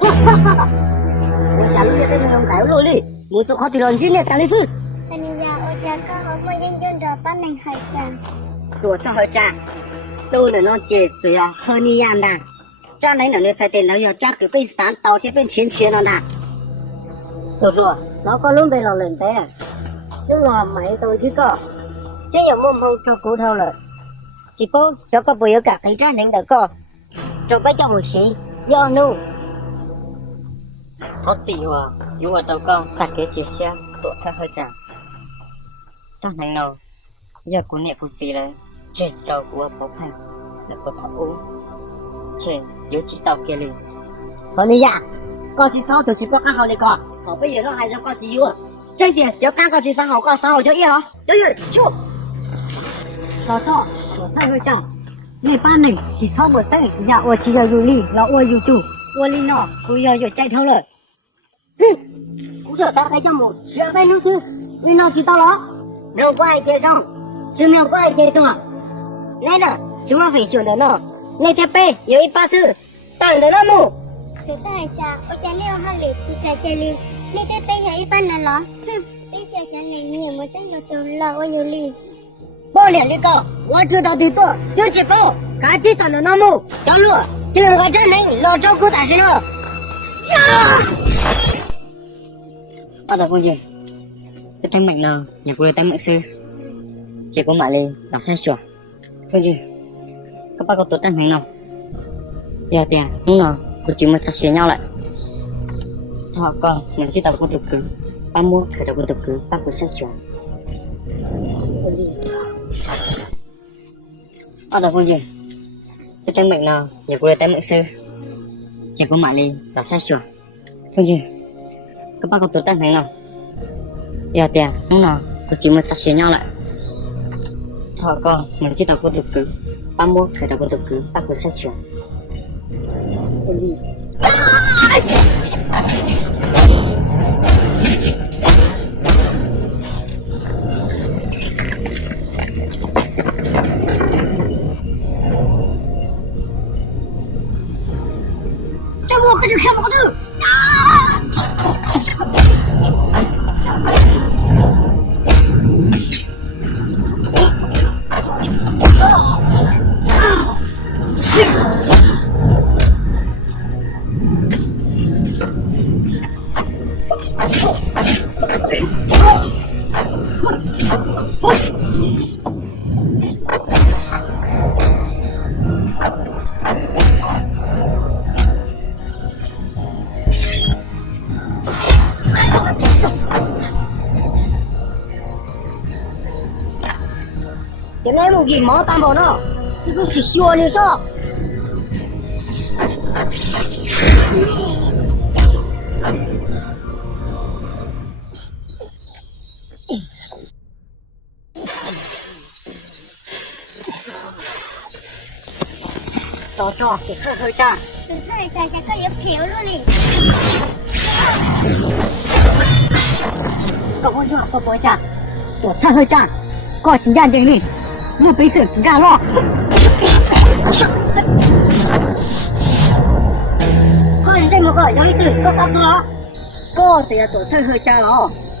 我假如你跟我搞落哩，我做好的人今天干的事。我做好家，都能让姐只要和你一样的，将来能才电脑要加个被三刀贴变钱了呢。叔叔，老个拢被老人的，就我买到这个，这有梦梦做骨头了，只不过这个不要搞非常人的个，准备叫我洗，要弄。好自由啊！有我到个大家接下，多才会讲。当然了，giờ của nè của chị là trên đầu của bố phèn là của thằng u trên yếu chỉ tàu kia liền còn đi à con chỉ sau từ chỉ có ăn hậu này con còn bây giờ nó hay cho con chỉ yếu trên tiền cho con chỉ sang hậu con sang hậu cho yên hả cho yên chú sao cho tôi thay hơi chồng ngày ba mình chỉ sau một tay nhà ở chỉ là đi là ở yêu chủ ở đi nó bây giờ chạy theo rồi cũng giờ ta thấy trong một giờ bên nữa chứ vì nó chỉ tao đó đâu có ai chơi xong chứ nào có ai chơi xong à này nè chúng ta phải chuyển đến nó này theo pe有一把是等的那么对大家我家里有好力气在这里你这边有一半的了比小家里你我真有走了我有力包脸那个我知道的多有几包赶紧等的那么张路这个真能老照顾大神了呀bắt đầu con gì cái tay mạnh nào nhà của tay mạnh sư chỉ có mãi lên đọc sai sửa con gì các bác có tốt tan thành nào dạ tiền đúng rồi của chúng mình sẽ chia nhau lại họ còn mình chỉ tập con tục cứ 31 khởi đầu con tục cứ bác của sai sửa bắt đầu con gì cái tay mạnh nào nhà của tay mạnh sư chỉ có mãi lên đọc sai sửa con gì các bác có tốt tan thành nào dạ tiền đúng rồi của chúng mình sẽ chia nhau lại họ còn mình chỉ tập con tục cứ 31 khởi đầu con tục cứ bác của sai sửa这我可就看不懂这来木给毛担保呢，这个是小的啥？到这给看看站，等看一下这个有票了哩搞我这不国家，我看看站，搞几站定力，我背着不干了。看这么个有一顿，都差不多了。哥，这要多退回家了哦。